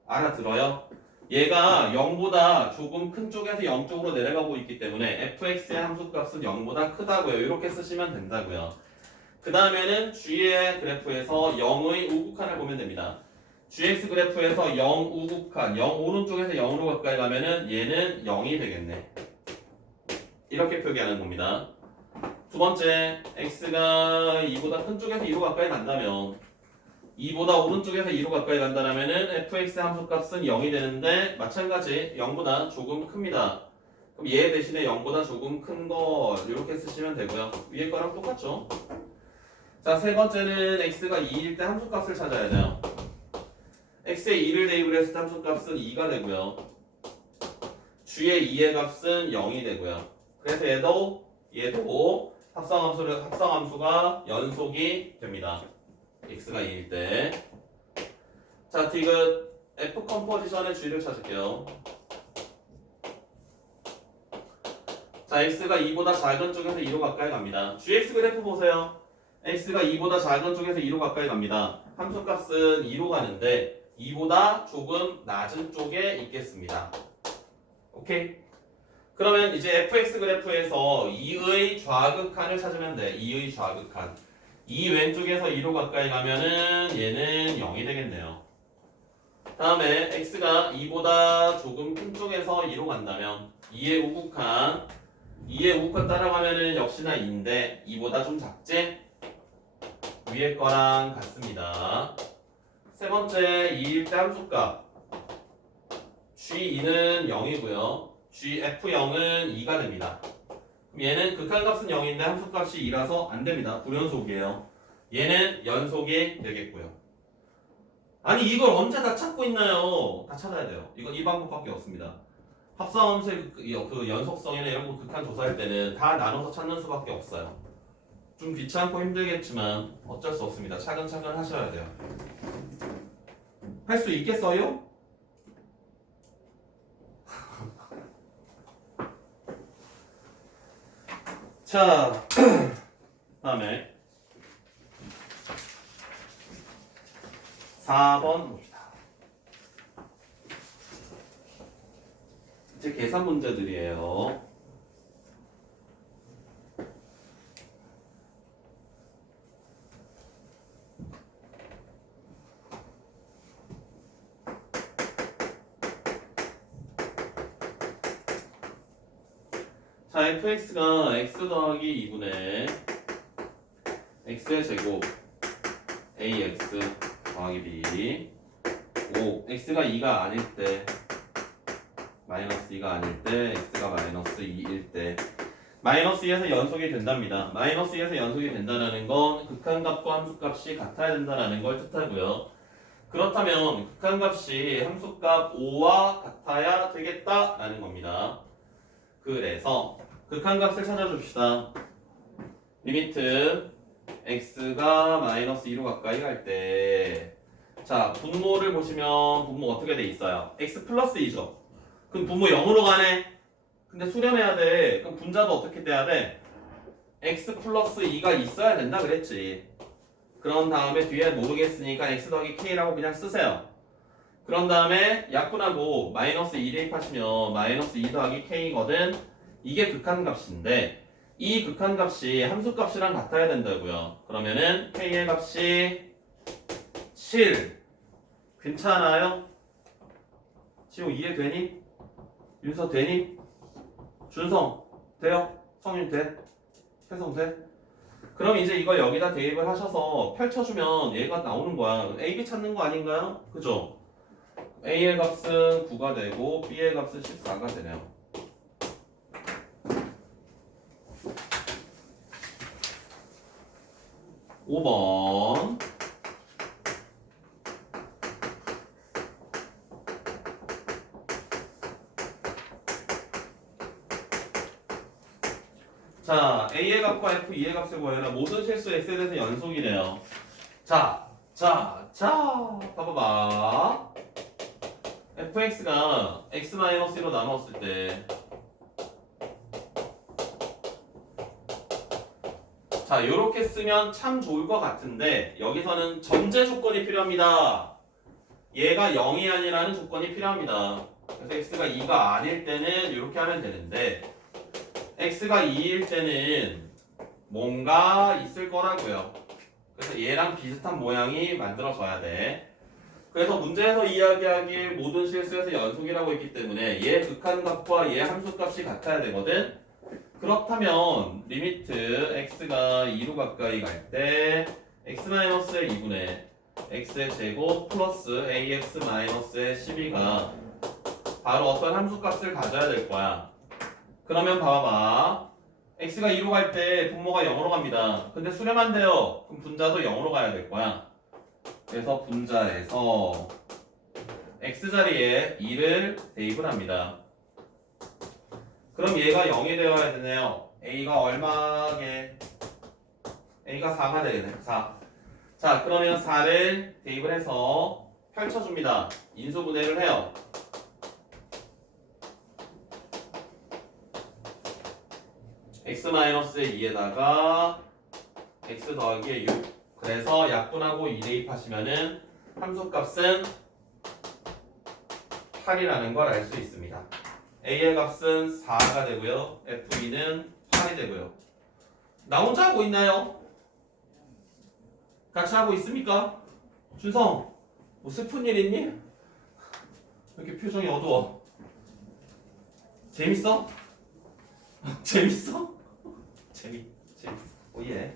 알아들어요? 얘가 0보다 조금 큰 쪽에서 0 쪽으로 내려가고 있기 때문에 fx의 함수값은 0보다 크다고요. 이렇게 쓰시면 된다고요. 그 다음에는 g의 그래프에서 0의 우극한을 보면 됩니다. gx 그래프에서 0 우극한, 0 오른쪽에서 0으로 가까이 가면은 얘는 0이 되겠네. 이렇게 표기하는 겁니다. 두 번째, x가 2보다 큰 쪽에서 2로 가까이 간다면 2보다 오른쪽에서 2로 가까이 간다면은 fx 함수값은 0이 되는데 마찬가지 0보다 조금 큽니다. 그럼 얘 대신에 0보다 조금 큰 거 이렇게 쓰시면 되고요. 위에 거랑 똑같죠? 자, 세 번째는 x가 2일 때 함수값을 찾아야 돼요. x에 2를 대입을 했을 때 함수값은 2가 되고요. g의 2의 값은 0이 되고요. 그래서 얘도 합성함수가 연속이 됩니다. x가 2일 때. 자, 디귿 f 컴포지션의 g를 찾을게요. 자, x가 2보다 작은 쪽에서 2로 가까이 갑니다. gx 그래프 보세요. x가 2보다 작은 쪽에서 2로 가까이 갑니다. 함수값은 2로 가는데 2보다 조금 낮은 쪽에 있겠습니다. 오케이? 그러면 이제 fx 그래프에서 2의 좌극한을 찾으면 돼. 2의 좌극한. 2 왼쪽에서 2로 가까이 가면은 얘는 0이 되겠네요. 다음에 x가 2보다 조금 큰 쪽에서 2로 간다면 2의 우극한 따라가면은 역시나 2인데 2보다 좀 작지? 위에 거랑 같습니다. 세 번째 2일 때 함수값 G2는 0이고요. GF0은 2가 됩니다. 그럼 얘는 극한값은 0인데 함수값이 2라서 안 됩니다. 불연속이에요. 얘는 연속이 되겠고요. 아니 이걸 언제 다 찾고 있나요? 다 찾아야 돼요. 이건 이 방법밖에 없습니다. 합성함수의 그 연속성이나 이런 거 극한 조사할 때는 다 나눠서 찾는 수밖에 없어요. 좀 귀찮고 힘들겠지만 어쩔 수 없습니다. 차근차근 하셔야 돼요. 할 수 있겠어요? 자, 다음에 4번 봅시다. 이제 계산 문제들이에요. 자, fx가 x 더하기 2분의 x의 제곱 ax 더하기 b 5 x가 2가 아닐 때 마이너스 2가 아닐 때 x가 마이너스 2일 때 마이너스 2에서 연속이 된답니다. 마이너스 2에서 연속이 된다는 건 극한값과 함수값이 같아야 된다는 걸 뜻하고요. 그렇다면 극한값이 함수값 5와 같아야 되겠다라는 겁니다. 그래서 극한값을 찾아줍시다. 리미트 x가 마이너스 2로 가까이 갈 때, 자 분모를 보시면 분모 어떻게 돼 있어요? x 플러스 2죠. 그럼 분모 0으로 가네. 근데 수렴해야 돼. 그럼 분자도 어떻게 돼야 돼? x 플러스 2가 있어야 된다 그랬지. 그런 다음에 뒤에 모르겠으니까 x 더하기 k라고 그냥 쓰세요. 그런 다음에 약분하고 마이너스 2 대입하시면 마이너스 2 더하기 k거든. 이게 극한값인데 이 극한값이 함수값이랑 같아야 된다고요. 그러면은 k의 값이 7. 괜찮아요? 지금 이해되니? 윤서 되니? 준성 돼요? 성윤 돼? 태성 돼? 그럼 이제 이걸 여기다 대입을 하셔서 펼쳐주면 얘가 나오는 거야. A, B 찾는 거 아닌가요? 그죠? A의 값은 9가 되고 B의 값은 14가 되네요. (5번) 자, A의 값과 F, E의 값을 구해라. 모든 실수 X에 대해서 연속이래요. 자, 봐봐봐. fx가 x-1로 나누었을 때, 자, 요렇게 쓰면 참 좋을 것 같은데, 여기서는 전제 조건이 필요합니다. 얘가 0이 아니라는 조건이 필요합니다. 그래서 x가 2가 아닐 때는 이렇게 하면 되는데, x가 2일 때는 뭔가 있을 거라고요. 그래서 얘랑 비슷한 모양이 만들어져야 돼. 그래서 문제에서 이야기하기에 모든 실수에서 연속이라고 했기 때문에 얘 극한값과 얘 함수값이 같아야 되거든. 그렇다면 리미트 x가 2로 가까이 갈 때 x-의 2분의 x의 제곱 플러스 ax-의 12가 바로 어떤 함수값을 가져야 될 거야. 그러면 봐봐. x가 2로 갈 때 분모가 0으로 갑니다. 근데 수렴 돼요. 그럼 분자도 0으로 가야 될 거야. 그래서 분자에서 x자리에 2를 대입을 합니다. 그럼 얘가 0이 되어야 되네요. a가 얼마게? a가 4가 되겠네. 4. 자, 그러면 4를 대입을 해서 펼쳐줍니다. 인수분해를 해요. x-의 2에다가 x 더하기 6. 그래서 약분하고 2 대입하시면은 함수값은 8이라는 걸 알 수 있습니다. a의 값은 4가 되고요. f2는 8이 되고요. 나 혼자 하고 있나요? 같이 하고 있습니까? 준성, 뭐 슬픈 일 있니? 왜 이렇게 표정이 어두워? 재밌어? 재밌어? 재밌어. 오예.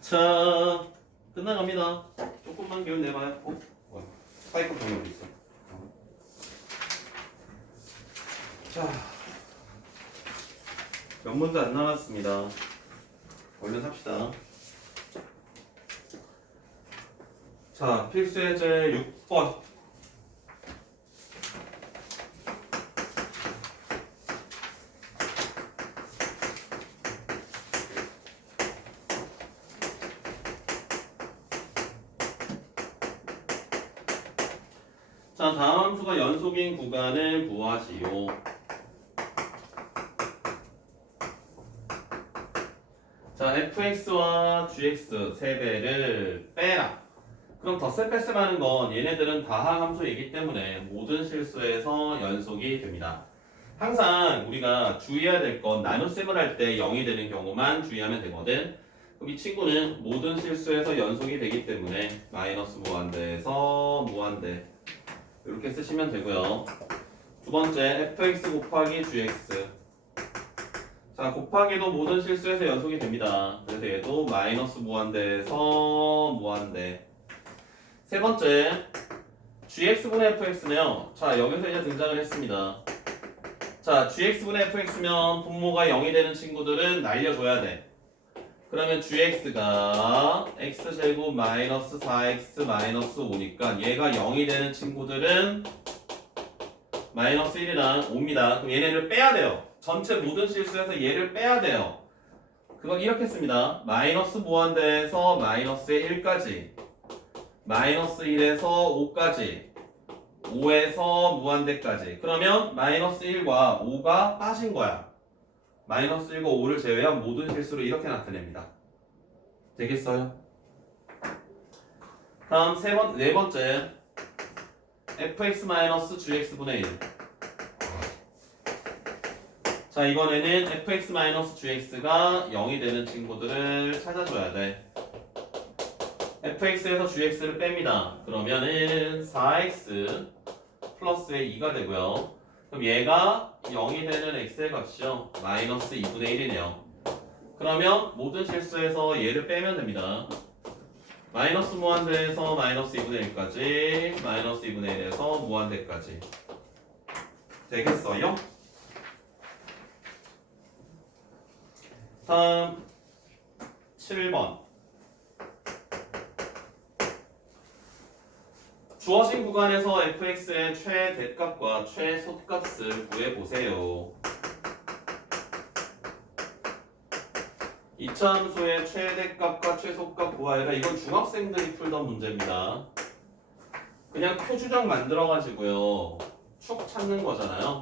자, 끝나갑니다. 조금만 기운 내봐요. 뭐야? 스파이크 동료도 있어. 자, 몇 문제 안 남았습니다. 얼른 합시다. 자, 필수예제 6번. 자, 다음 함수가 연속인 구간을 구하시오. 자, fx와 gx 세 배를 빼라. 그럼 덧셈 뺄셈 하는 건 얘네들은 다항 함수이기 때문에 모든 실수에서 연속이 됩니다. 항상 우리가 주의해야 될 건 나눗셈을 할 때 0이 되는 경우만 주의하면 되거든. 그럼 이 친구는 모든 실수에서 연속이 되기 때문에 마이너스 무한대에서 무한대 이렇게 쓰시면 되고요. 두 번째 fx 곱하기 gx. 자, 곱하기도 모든 실수에서 연속이 됩니다. 그래서 얘도 마이너스 무한대에서 무한대. 세 번째 gx분의 fx네요. 자, 여기서 이제 등장을 했습니다. 자, gx분의 fx면 분모가 0이 되는 친구들은 날려줘야 돼. 그러면 gx가 x제곱 마이너스 4x 마이너스 5니까 얘가 0이 되는 친구들은 마이너스 1이랑 5입니다. 그럼 얘네를 빼야 돼요. 전체 모든 실수에서 얘를 빼야 돼요. 그건 이렇게 씁니다. 마이너스 무한대에서 마이너스의 1까지, 마이너스 1에서 5까지, 5에서 무한대까지. 그러면 마이너스 1과 5가 빠진 거야. 마이너스 1과 5를 제외한 모든 실수를 이렇게 나타냅니다. 되겠어요? 다음 네 번째 fx-gx분의 1. 자, 이번에는 fx-gx가 0이 되는 친구들을 찾아줘야 돼. fx에서 gx를 뺍니다. 그러면은 4x 플러스의 2가 되고요. 그럼 얘가 0이 되는 x의 값이요. 마이너스 2분의 1이네요. 그러면 모든 실수에서 얘를 빼면 됩니다. 마이너스 무한대에서 마이너스 2분의 1까지, 마이너스 2분의 1에서 무한대까지. 되겠어요? 다음 7번. 주어진 구간에서 fx의 최대값과 최소값을 구해보세요. 이차함수의 최대값과 최소값 구하여라. 이건 중학생들이 풀던 문제입니다. 그냥 표주정 만들어가지고요. 축 찾는 거잖아요.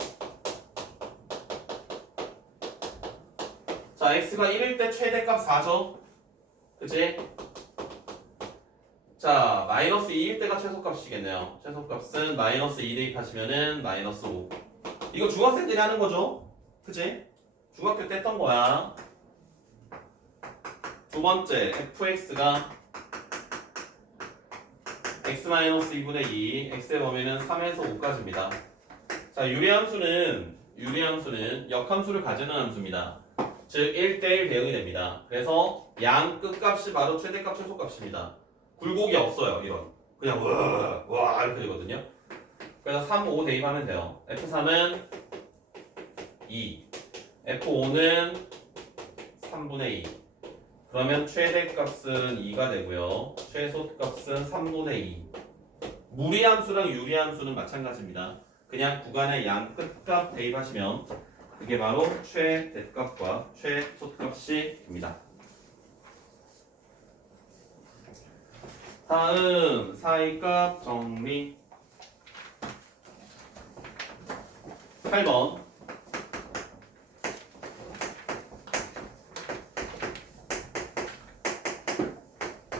자, x가 1일 때 최대값 4죠? 그치? 자, 마이너스 2일 때가 최소값이겠네요. 최소값은 마이너스 2 대입하시면은 마이너스 5. 이거 중학생들이 하는 거죠? 그치? 중학교 때 했던 거야. 두 번째, fx가 x-2분의 2, x의 범위는 3에서 5까지입니다. 자, 유리함수는 역함수를 가지는 함수입니다. 즉 1대1 대응이 됩니다. 그래서 양 끝값이 바로 최대값 최소값입니다. 굴곡이 없어요. 이런 그냥 와 이렇게 되거든요. 그래서 3, 5 대입하면 돼요. F3은 2, F5는 3분의 2. 그러면 최대값은 2가 되고요. 최소값은 3분의 2. 무리함수랑 유리함수는 마찬가지입니다. 그냥 구간의 양 끝값 대입하시면 그게 바로 최대값과 최소값이 됩니다. 다음 사이값 정리 8번.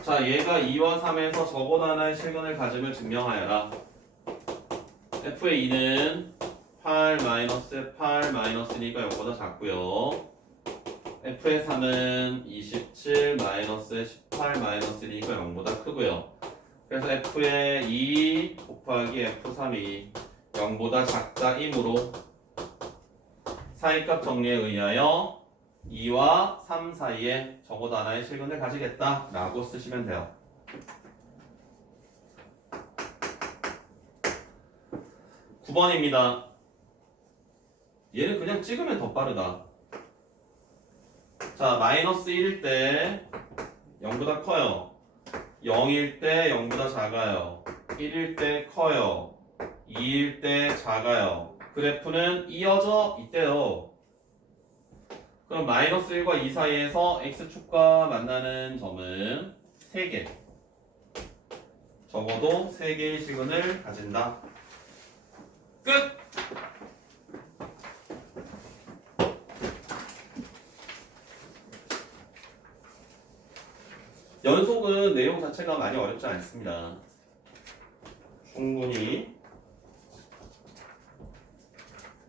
자, 얘가 2와 3에서 적어도 하나의 실근을 가짐을 증명하여라. f의 2는 8-8 마이너스니까 이거보다 작고요. f의 3은 27 마이너스 18 마이너스니까 0보다 크고요. 그래서 f의 2 곱하기 f3이 0보다 작다이므로 사이값 정리에 의하여 2와 3 사이에 적어도 하나의 실근을 가지겠다 라고 쓰시면 돼요. 9번입니다. 얘는 그냥 찍으면 더 빠르다. 자, 마이너스 1일 때 0보다 커요. 0일 때 0보다 작아요. 1일 때 커요. 2일 때 작아요. 그래프는 이어져 있대요. 그럼 마이너스 1과 2 사이에서 x축과 만나는 점은 3개. 적어도 3개의 시근을 가진다. 끝! 연속은 내용 자체가 많이 어렵지 않습니다. 충분히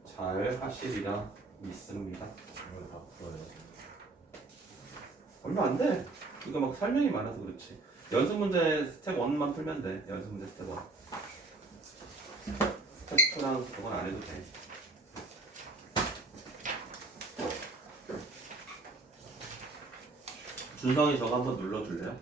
잘 하시리라 믿습니다. 이걸 다 풀어요. 얼마 안 돼. 이거 막 설명이 많아서 그렇지. 연습 문제 스텝 1만 풀면 돼. 연습 문제 스텝 1. 스텝 2랑 그건 안 해도 돼. 준성이 저거 한번 눌러줄래요?